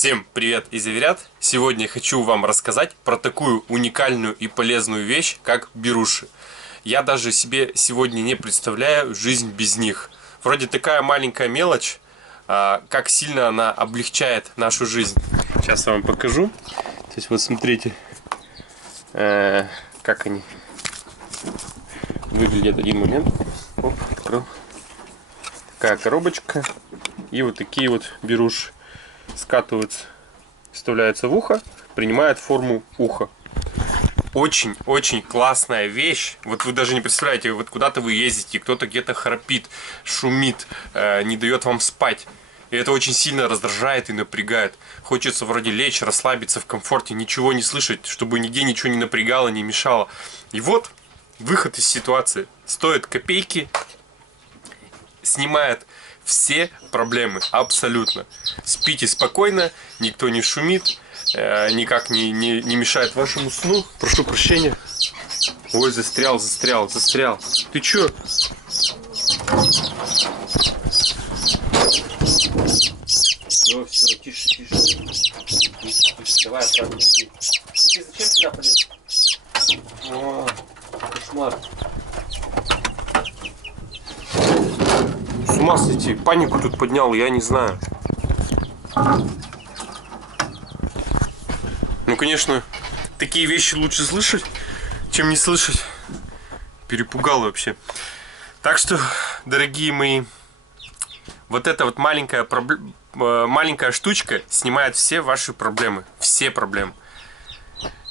Всем привет из Аверят! Сегодня я хочу вам рассказать про такую уникальную и полезную вещь, как беруши. Я даже себе сегодня не представляю жизнь без них. Вроде такая маленькая мелочь, как сильно она облегчает нашу жизнь. Сейчас я вам покажу. То есть вот смотрите, как они выглядят. Один момент. Оп, открыл. Такая коробочка. И вот такие вот беруши скатываются, вставляются в ухо, принимает форму уха. Очень-очень классная вещь. Вот вы даже не представляете, вот куда-то вы ездите, кто-то где-то храпит, шумит, не дает вам спать. И это очень сильно раздражает и напрягает. Хочется вроде лечь, расслабиться в комфорте, ничего не слышать, чтобы нигде ничего не напрягало, не мешало. И вот выход из ситуации. Стоит копейки, снимает все проблемы, абсолютно. Спите спокойно, никто не шумит, никак не мешает вашему сну. Прошу прощения. Ой, застрял. Ты чё? Все, тише. Давай обратно. Ты зачем сюда полез? О, кошмар. С ума сойти, панику тут поднял, я не знаю. Ну, конечно, такие вещи лучше слышать, чем не слышать. Перепугал вообще. Так что, дорогие мои, вот эта вот маленькая штучка снимает все ваши проблемы. Все проблемы.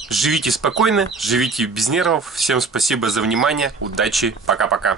Живите спокойно, живите без нервов. Всем спасибо за внимание. Удачи. Пока-пока.